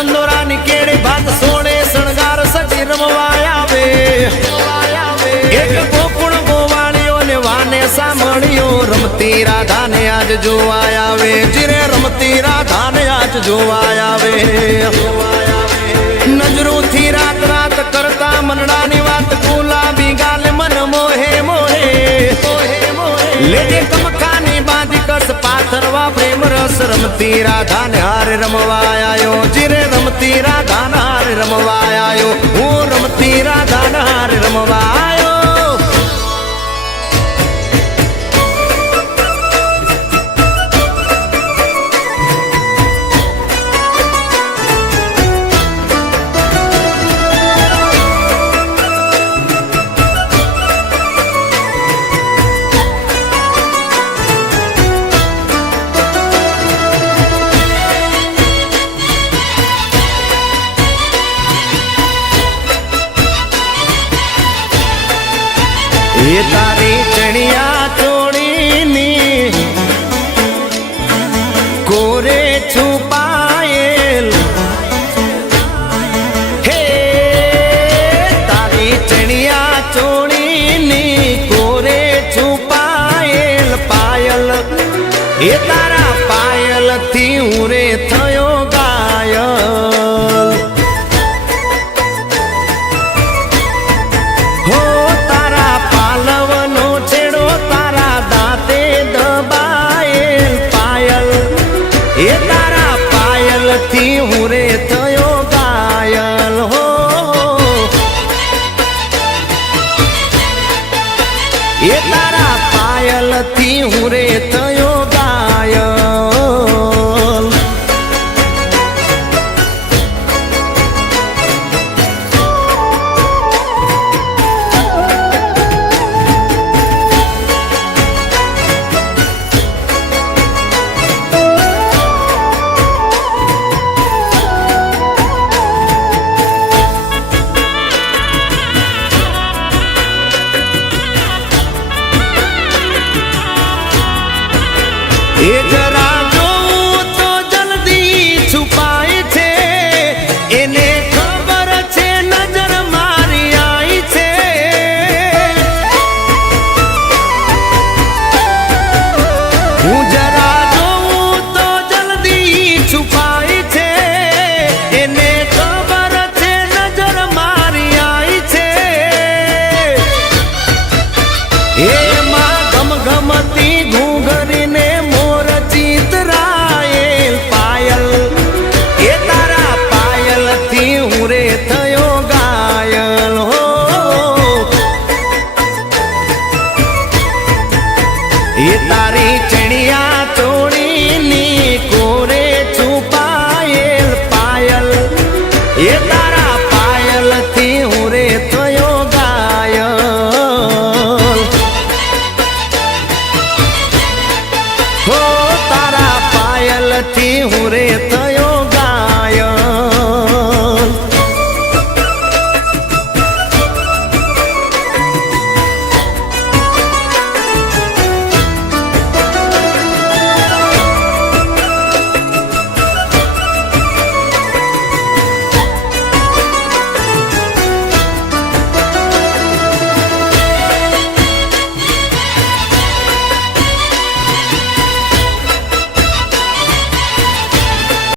કંદોરા ની કેળી ભાત સોણે શણગાર સખી રમવાય આવે. એક ગોકુળ ગોવાળીઓ ને વાને સામણીઓ રમતી રાધા ને આજ જોવાય આવે. જીરે રમતી રાધા ને આજ જોવાય આવે. નજરું થી રાત રાત કરતા મનડા ની વાત ગુલાબી ગાલ મન મોહે મોહે. લેજે રસ રમતી રાધાને હારે રમવા આવ્યો જીરે રમતી રાધાને હારે રમવા આવ્યો હું રમતી રાધાને હારે રમવા એ તારી ચણિયા ચોળીની કોરે છુપાયેલ. હે, તારી ચણિયા ચોળીની કોરે છુપાયેલ પાયલ. એ તારી નથી હું રેત It does હું રે થયો